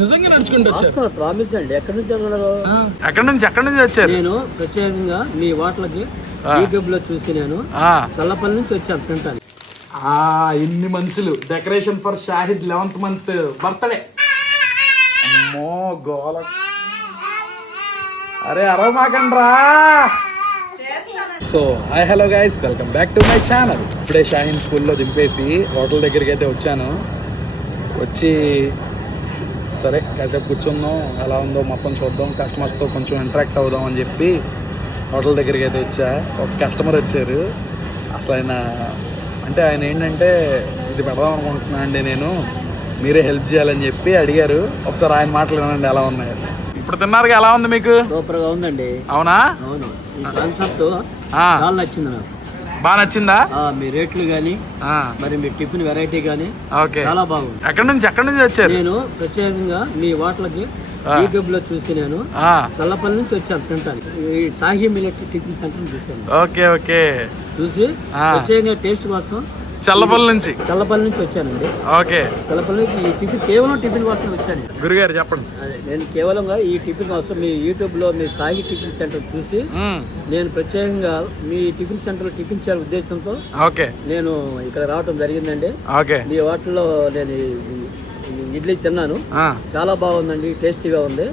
నిజంగా నడుచుకుంటూ వచ్చారు. ప్రామిస్ అండి. ఎక్కడి నుంచి ఎక్కడి నుంచి వచ్చారు? నేను ప్రత్యేకంగా మీ వాటలకి యూట్యూబ్ లో చూసి నేను చల్లపల్లి నుంచి వచ్చాను తింటాను. ఇన్ని మంచులు decoration for Shahid 11th month birthday. అమ్మో గోల. అరే అరవమాకండ్రా. So hi hello guys, welcome back to my channel. ఇప్పుడే షాహిన్ స్కూల్లో దింపేసి హోటల్ దగ్గరికి అయితే వచ్చాను. వచ్చి సరే కాసేపు కూర్చుందాం, ఎలా ఉందో మొత్తం చూద్దాం, కస్టమర్స్తో కొంచెం ఇంటరాక్ట్ అవుదాం అని చెప్పి హోటల్ దగ్గరికి అయితే వచ్చా. ఒక కస్టమర్ వచ్చారు. అసలు ఆయన ఏంటంటే ఇది పెడదాం అనుకుంటున్నా అండి నేను, మీరే హెల్ప్ చేయాలని చెప్పి అడిగారు. ఒకసారి ఆయన మాటలు వినండి ఎలా ఉన్నాయి. ఇప్పుడు తిన్నారుగా, ఎలా ఉంది మీకు? సూపర్ గా ఉందండి. అవునా? అవును. ఈ కాన్సెప్ట్ చాలా నచ్చింది నాకు. బాగా నచ్చిందా? మీ రేట్లు గానీ, మరి మీ టిఫిన్ వెరైటీ గానీ చాలా బాగుంది. ఎక్కడి నుంచి వచ్చారు? నేను ప్రత్యేకంగా మీ వాటలకి యూట్యూబ్ లో చూసి నేను చల్లపల్లి నుంచి వచ్చాను తింటానికి. ఈ సాహి మిల్లెట్ టిఫిన్ సెంటర్ చూసాను. ఓకే చూసి ప్రత్యేకంగా టేస్ట్ కోసం చల్లపల్లి నుంచి వచ్చానండి. ఓకే, చల్లపల్లి నుంచి ఈ టిఫిన్ కేవలం టిఫిన్ కోసం వచ్చాను. గురుగారు చెప్పండి. నేను కేవలంగా ఈ టిఫిన్ కోసం మీ యూట్యూబ్ లో మీ సాయి టిఫిన్ సెంటర్ చూసి నేను ప్రత్యేకంగా మీ టిఫిన్ సెంటర్ లో టిఫిన్ చేయాల ఉద్దేశంతో నేను ఇక్కడ రావటం జరిగిందండి. మీ వాటిల్లో నేను ఇడ్లీ తిన్నాను, చాలా బాగుందండి, టేస్టీగా ఉంది.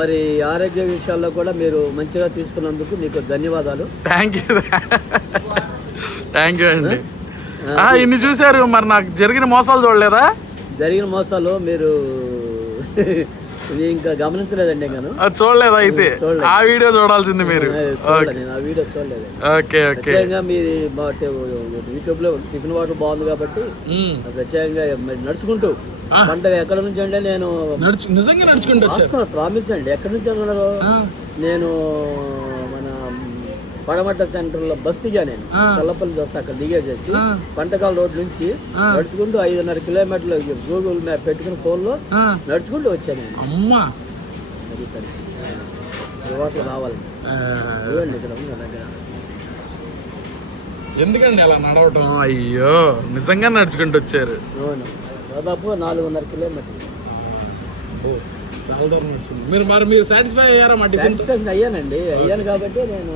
మరి ఆరోగ్య విషయాల్లో కూడా మీరు మంచిగా తీసుకున్నందుకు మీకు ధన్యవాదాలు. థ్యాంక్ యూ అండి. ఇన్ని చూసారు, మరి నాకు జరిగిన మోసాలు చూడలేదా? జరిగిన మోసాలు మీరు ఇంకా గమనించలేదండి. నేను చూడలేదా? అయితే ఆ వీడియో చూడాల్సింది మీరు. ఆ వీడియో చూడలేదు. ప్రత్యేకంగా మీది యూట్యూబ్ లో టిఫిన్ వాటర్ బాగుంది కాబట్టి ప్రత్యేకంగా నడుచుకుంటూ పంటగా ఎక్కడ నుంచి అంటే నేను నిజంగా నడుచుకుంటూ ప్రామిస్ అండి. ఎక్కడి నుంచి అన్నారు? నేను మన పడమట్ట సెంటర్ లో బస్ దిగా, నేను చల్లపల్లి వస్తే అక్కడ దిగేసేసి పంటకాల రోడ్ నుంచి నడుచుకుంటూ 5.5 కిలోమీటర్లు గూగుల్ మ్యాప్ పెట్టుకుని ఫోన్ లో నడుచుకుంటూ వచ్చాను నేను. అమ్మా రావాలి చూడండి, ఇక్కడ ఉంది దగ్గర. ఎందుకండి అలా నడవటం? అయ్యో, నిజంగా నడుచుకుంటూ వచ్చారు. అవును, దాదాపు 4.5 కిలోమీటర్లు. చాలా దూరం నడుచుకుంది. మీరు సాటిస్ఫై అయ్యారా? మా సాటిస్ఫాక్షన్ అయ్యాను కాబట్టి నేను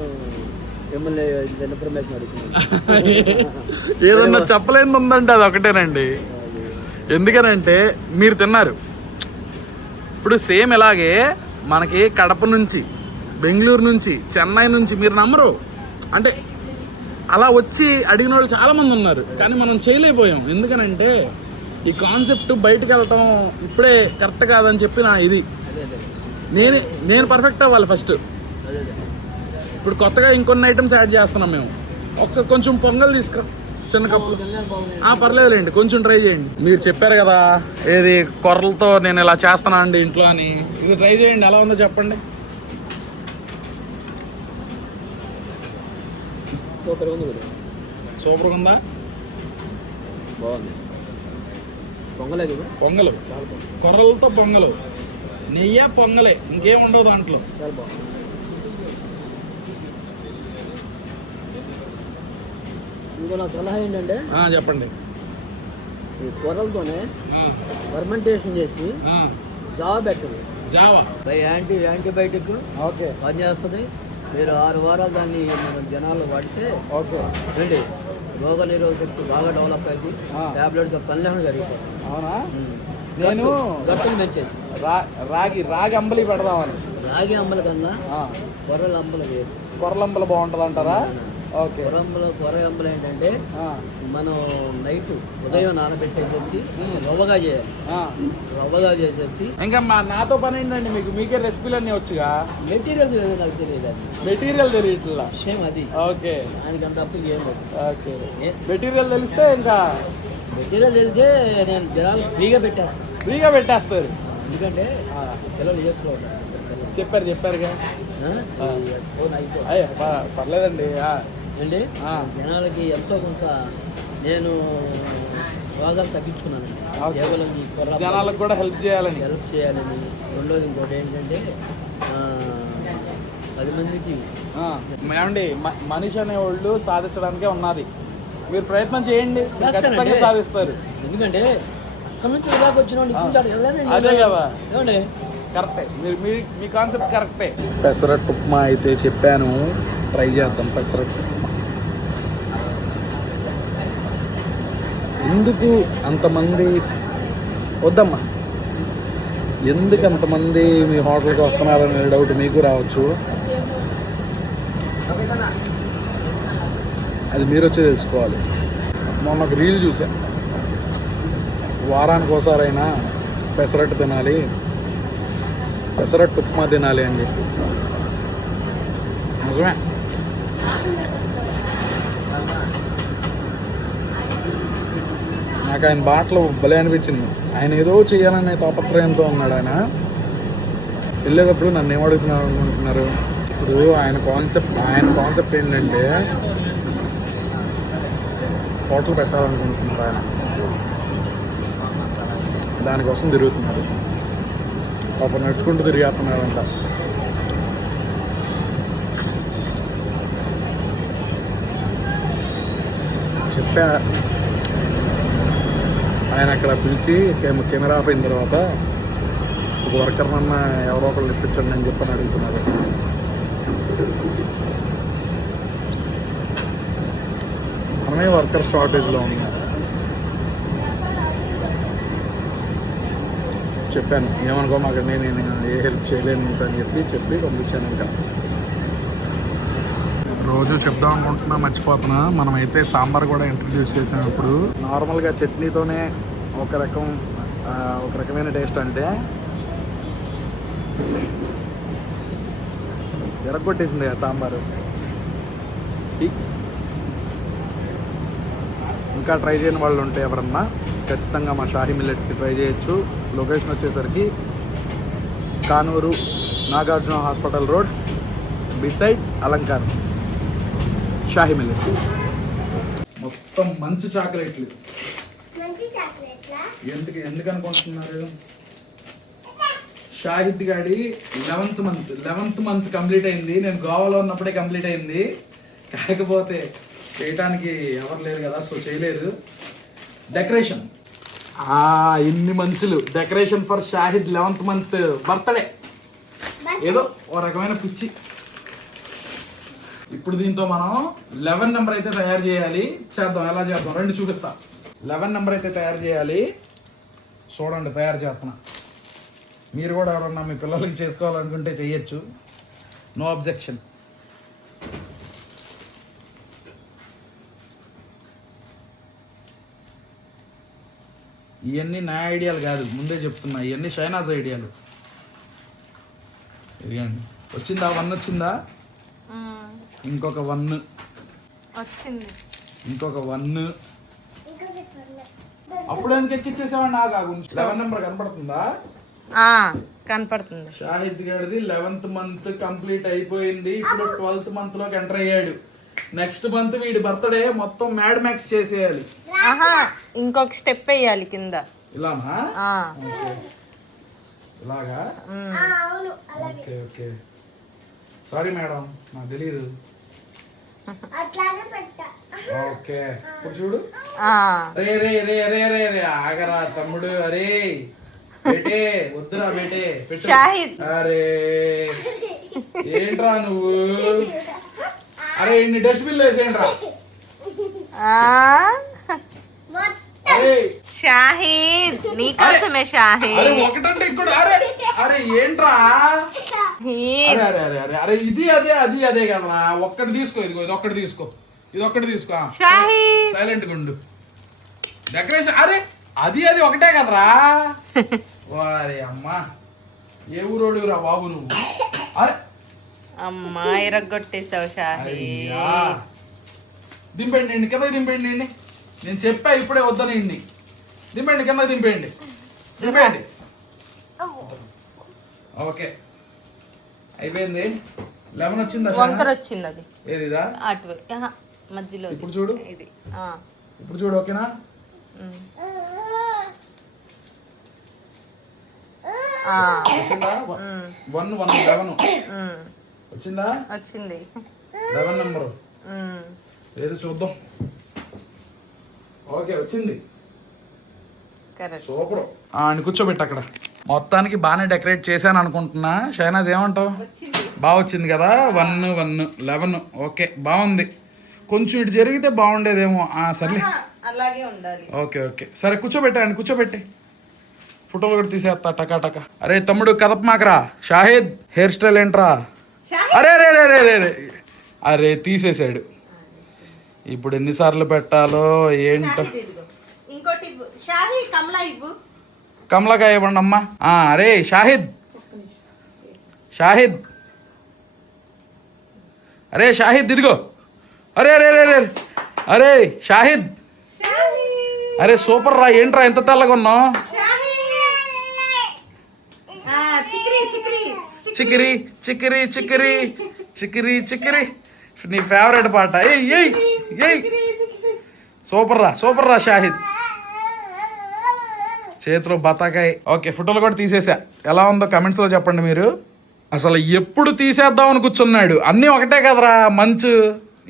మిమ్మల్ని ఇన్ఫర్మేషన్ అడుగుతున్నాను. ఏదన్నా చెప్పలేని ఉందంటే అది ఒకటేనండి. ఎందుకనంటే మీరు తిన్నారు. ఇప్పుడు సేమ్ ఇలాగే మనకి కడప నుంచి, బెంగళూరు నుంచి, చెన్నై నుంచి మీరు నమ్మరు, అంటే అలా వచ్చి అడిగిన వాళ్ళు చాలామంది ఉన్నారు. కానీ మనం చేయలేకపోయాం. ఎందుకనంటే ఈ కాన్సెప్ట్ బయటకు వెళ్ళటం ఇప్పుడే కరెక్ట్ కాదని చెప్పి నా ఇది నేను పర్ఫెక్ట్ అవ్వాలి ఫస్ట్. ఇప్పుడు కొత్తగా ఇంకొన్ని ఐటమ్స్ యాడ్ చేస్తున్నాం మేము. కొంచెం పొంగల్ తీసుకురా, చిన్న కప్పులు. పర్లేదులేండి, కొంచెం ట్రై చేయండి. మీరు చెప్పారు కదా ఏది కొర్రలతో నేను ఇలా చేస్తానా అండి ఇంట్లో అని, ఇది ట్రై చేయండి. ఎలా ఉందో చెప్పండి. సూపర్గా ఉందా? బాగుంది. పొంగలు కొర్రలతో పొంగలు, నెయ్యి పొంగలే, ఇంకేం ఉండవు దాంట్లో. చాలా బాగుంది. ఇంకో నా సలహా ఏంటంటే చెప్పండి. ఈ కూరలతోనే ఫర్మెంటేషన్ చేసి జావా పెట్టండి. జావా యాంటీబయాటిక్ పనిచేస్తుంది. మీరు 6 వారాలు దాన్ని మనం జనాలు వాడితే రండి, రోగ నిరోధక శక్తి బాగా డెవలప్ అయింది. టాబ్లెట్గా పనిలేకుండా జరిగిపోతుంది. అవునా? నేను గట్టును పెంచేసి రాగి అంబలి పెడదామని. రాగి అంబలి కన్నా కొర్రల అంబలి వేరు. కొర్రల అంబలి బాగుంటుంది అంటారా? కొర్ర అంబలి ఏంటంటే మనం నైట్ ఉదయం నానబెట్టేసేసి రవ్వగా చేసేసి ఇంకా నాతో పని ఏంటండి, మీకే రెసిపీలు అన్నీ వచ్చుగా. మెటీరియల్ నాకు తెలియదు, మెటీరియల్ తెలియట్లా. సేమ్ అది. ఓకే, దానికి అంత అప్పుడు ఏం లేదు. ఓకే, మెటీరియల్ తెలిస్తే ఇంకా మెటీరియల్ తెలిస్తే నేను జనాలు ఫ్రీగా పెట్టేస్తారు. ఎందుకంటే పిల్లలు చేసుకోవాలి. చెప్పారుగా. పర్లేదండి అండి, జనాలకి ఎంతో కొంత నేను రోగాలు తగ్గించుకున్నాను. కేవలం ఈ జనాలకు కూడా హెల్ప్ చేయాలని. రెండోది ఇంకోటి ఏంటంటే 10 మందికి ఏమండి, మనిషి అనేవాళ్ళు సాధించడానికే ఉన్నది. మీరు ప్రయత్నం చేయండి, ఖచ్చితంగా సాధిస్తారు. ఎందుకంటే అక్కడ నుంచి ఇలాగ వచ్చిన అదే కదా చూడండి. కరెక్టే, మీ కాన్సెప్ట్ కరెక్టే. పెసరట్టు ఉప్మా అయితే చెప్పాను, ట్రై చేద్దాం పెసరట్టు ఉప్మా. ఎందుకు అంతమంది వద్దమ్మా, ఎందుకు అంతమంది మీ హోటల్కి వస్తున్నారనే డౌట్ మీకు రావచ్చు. అది మీరు వచ్చి తెలుసుకోవాలి. మొన్న ఒక రీల్ చూసా, వారానికి ఒకసారైనా పెసరట్టు తినాలి, పెసరట్టు ఉప్మా తినాలి అని చెప్పి. నిజమే. నాకు ఆయన బాటలు భలే అనిపించింది. ఆయన ఏదో చేయాలనే తాపత్రయంతో ఉన్నాడు. ఆయన వెళ్ళేటప్పుడు నన్ను ఏమడుగుతున్నారు అనుకుంటున్నారు? ఇప్పుడు ఆయన కాన్సెప్ట్ ఏంటంటే హోటల్ పెట్టాలనుకుంటున్నారు. ఆయన దానికోసం తిరుగుతున్నారు. పాపం నడుచుకుంటూ తిరిగేస్తున్నారంట. చెప్పా ఆయన అక్కడ పిలిచి కెమెరా ఆఫ్ అయిన తర్వాత ఒక వర్కర్నన్నా ఎవరో ఒకళ్ళు ఇప్పించండి అని చెప్పని అడుగుతున్నారు. మనమే వర్కర్ షార్టేజ్లో ఉన్నాం. చెప్పాను, ఏమనుకో మాకు నేను ఏ హెల్ప్ చేయలేను మీకు అని చెప్పి పంపించాను. ఇంకా రోజు చెప్దాం అనుకుంటున్నా, మర్చిపోతున్నా. మనమైతే సాంబార్ కూడా ఇంట్రడ్యూస్ చేసాం. ఇప్పుడు నార్మల్గా చట్నీతోనే ఒక రకమైన టేస్ట్ అంటే ఎరగొట్టేసింది ఆ సాంబారు. పిక్స్ ఇంకా ట్రై చేయని వాళ్ళు ఉంటే ఎవరన్నా ఖచ్చితంగా మా షాహీ మిల్లెట్స్కి ట్రై చేయొచ్చు. లొకేషన్ వచ్చేసరికి Kanuru Nagarjuna hospital road beside అలంకారం షాహీ మిల్లెట్స్. మొత్తం మంచి చాక్లెట్లు. ఎందుకు అనుకుంటున్నారు? షాహిద్ గాడి 11th మంత్ కంప్లీట్ అయింది. నేను గోవాలో ఉన్నప్పుడే కంప్లీట్ అయింది. కాకపోతే చేయటానికి ఎవరు లేరు కదా, సో చేయలేదు. డెకరేషన్ ఇన్ని మంచులు decoration for Shahid 11th month birthday. ఏదో ఓ రకమైన పిచ్చి. ఇప్పుడు దీంతో మనం 11 నెంబర్ అయితే తయారు చేయాలి. చేద్దాం, ఎలా చేద్దాం రండి చూపిస్తా. 11 నెంబర్ అయితే తయారు చేయాలి. చూడండి తయారు చేస్తున్నా. మీరు కూడా ఎవరన్నా మీ పిల్లలకి చేసుకోవాలనుకుంటే చెయ్యొచ్చు, నో అబ్జెక్షన్. ఇవన్నీ నా ఐడియాలు కాదు, ముందే చెప్తున్నా. ఇవన్నీ షైనాజ్ ఐడియాలు. ఇదిగండి, వచ్చిందా? 1 వచ్చిందా? ఇంకొక 1 వచ్చింది, ఇంకొక 1. అప్పుడు ఎందుకు ఎక్కిచ్చేసావండి? నాకు 11 నెంబర్ కనపడుతుందా? కనపడుతుంది. షాహిద్ గారిది 11th మంత్ కంప్లీట్ అయిపోయింది. ఇప్పుడు 12th మంత్ లోకి ఎంటర్ అయ్యాడు. నెక్స్ట్ మంత్ వీడి బర్త్డే మొత్తం మ్యాడ్ మ్యాక్స్ చేసేయాలి. ఇంకొక స్టెప్ వేయాలి కింద. ఇలానా? ఇలాగా? ఓకే ఓకే, సారీ మేడం, నాకు తెలీదు. ఓకే, ఇప్పుడు చూడు. రే రే రే రే రే రే ఆగరా తమ్ముడు. అరే బేటే, వద్దురా బేటే, పెట్టు. అరే ఏంట్రా నువ్వు? అరే ఇన్ని డస్ట్బిన్ లో వేసేయండిరా. షాహిద్ నీకోసమే షాహిద్. అరే ఒకటంటే ఇక్కడ. అరే అరే ఏంట్రా? అరే అరే అరే అరే అరే ఇది అదే అది అదే కదరా. ఒక్కటి తీసుకో, ఇదిగో ఇది ఒక్కటి తీసుకో, ఇది ఒక్కటి తీసుకో. సైలెంట్ గా ఉండు. డెకరేషన్ అరే అది అది ఒకటే కదరా. వారే అమ్మా, ఏ ఊరోడురా బాబు నువ్వు? అరే అమ్మా ఇరగొట్టేసావు షాహిద్. దింపండి కిందకి, దింపండి. నేను చెప్పా ఇప్పుడే వద్దనండి. దింపండి కిందకి, దింపండి. ఓకే అయిపోయింది. 11 వచ్చిందా? వంకర వచ్చింది. అది ఏదిదా? అటు మధ్యలో. ఇప్పుడు చూడు, ఇది ఇప్పుడు చూడు. ఓకేనా? వచ్చిందా? 1 1 11 వచ్చిందా? వచ్చింది 11 నెంబరు. ఏది చూద్దాం. ఓకే వచ్చింది. కరెక్ట్. సూపర్. అని కూర్చోబెట్టు అక్కడ. మొత్తానికి బాగానే డెకరేట్ చేశాను అనుకుంటున్నా. షైనాజ్ ఏమంటావు? బాగా వచ్చింది కదా. 1 1 11. ఓకే బాగుంది. కొంచెం ఇటు జరిగితే బాగుండేదేమో. సర్లే అలాగే ఉండాలి. ఓకే ఓకే సరే కూర్చోబెట్టాను. కూర్చోబెట్టి ఫోటోలు కూడా తీసేస్తా టకా టకా. అరే తమ్ముడు కదపమాకరా. షాహిద్ హెయిర్ స్టైల్ ఏంట్రా? అరే రే రే రే రే రే అరే తీసేసాడు. ఇప్పుడు ఎన్నిసార్లు పెట్టాలో ఏంటో. ఇంకోటి ఇవ్వు షాహి, కమలా ఇవ్వు. కమలకాయ ఇవ్వండి అమ్మా. అరే షాహిద్ షాహిద్ అరే షాహిద్ ఇదిగో. అరే అరే అరే అరే అరే షాహిద్. అరే సూపర్ రా. ఏంట్రా ఎంత తెల్లగా ఉన్నావు? చికిరి చికిరి చికిరి చికిరి చికిరి నీ ఫేవరెట్ పాట. సూపర్ రా షాహిద్. చేతిలో బతాకాయ. ఓకే ఫోటోలు కూడా తీసేసా. ఎలా ఉందో కమెంట్స్లో చెప్పండి మీరు. అసలు ఎప్పుడు తీసేద్దాం అని కూర్చున్నాడు. అన్నీ ఒకటే కదరా మంచు.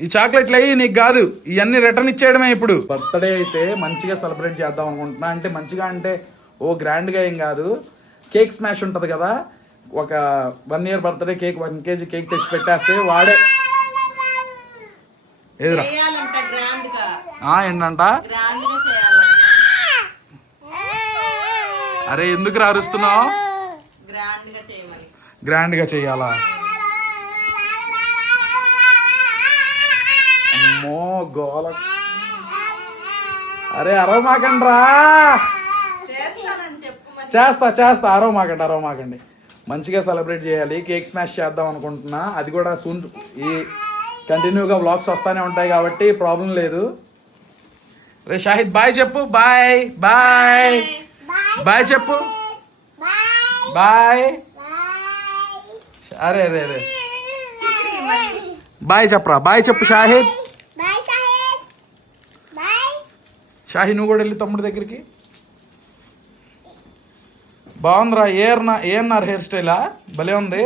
ఈ చాక్లెట్లు అయ్యి నీకు కాదు, ఇవన్నీ రిటర్న్ ఇచ్చేయడమే. ఇప్పుడు బర్త్డే అయితే మంచిగా సెలబ్రేట్ చేద్దాం అనుకుంటున్నా. అంటే మంచిగా అంటే గ్రాండ్గా ఏం కాదు. కేక్ స్మాష్ ఉంటుంది కదా, ఒక 1 year birthday cake 1 kg cake తెచ్చి పెట్టేస్తే వాడే ఎదురా ఏంటంట. అరే ఎందుకు అరుస్తున్నావు? గ్రాండ్గా చెయ్యాలా? అమ్మో గోల. అరే అరవమాకండి. చేస్తా అరవమాకండి. మంచిగా సెలబ్రేట్ చేయాలి. కేక్ స్మాష్ చేద్దాం అనుకుంటున్నా. అది కూడా సూన్ ఈ కంటిన్యూగా వ్లాగ్స్ వస్తూనే ఉంటాయి కాబట్టి ప్రాబ్లం లేదు. రే షాహిద్ బాయ్ చెప్పు. బాయ్ బాయ్ బాయ్ చెప్పు. బాయ్. అరే అరే అరే బాయ్ చెప్పరా. బాయ్ చెప్పు షాహిద్. షాహిద్ నువ్వు కూడా వెళ్ళి తమ్ముడి దగ్గరికి. బాగుందిరా. ఏఎన్ఆర్ హెయిర్ స్టైలా భలే ఉంది.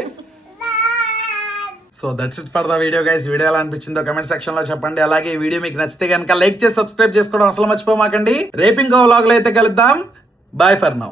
So that's it for the video guys. Video ఎలా అనిపించిందో కమెంట్ సెక్షన్ లో చెప్పండి. అలాగే ఈ వీడియో మీకు నచ్చితే కనుక లైక్ చేసి సబ్స్క్రైబ్ చేసుకోవడం అసలు మర్చిపోమాకండి. రేపు ఇంకో వ్లాగ్ లో అయితే కలుద్దాం. Bye for now.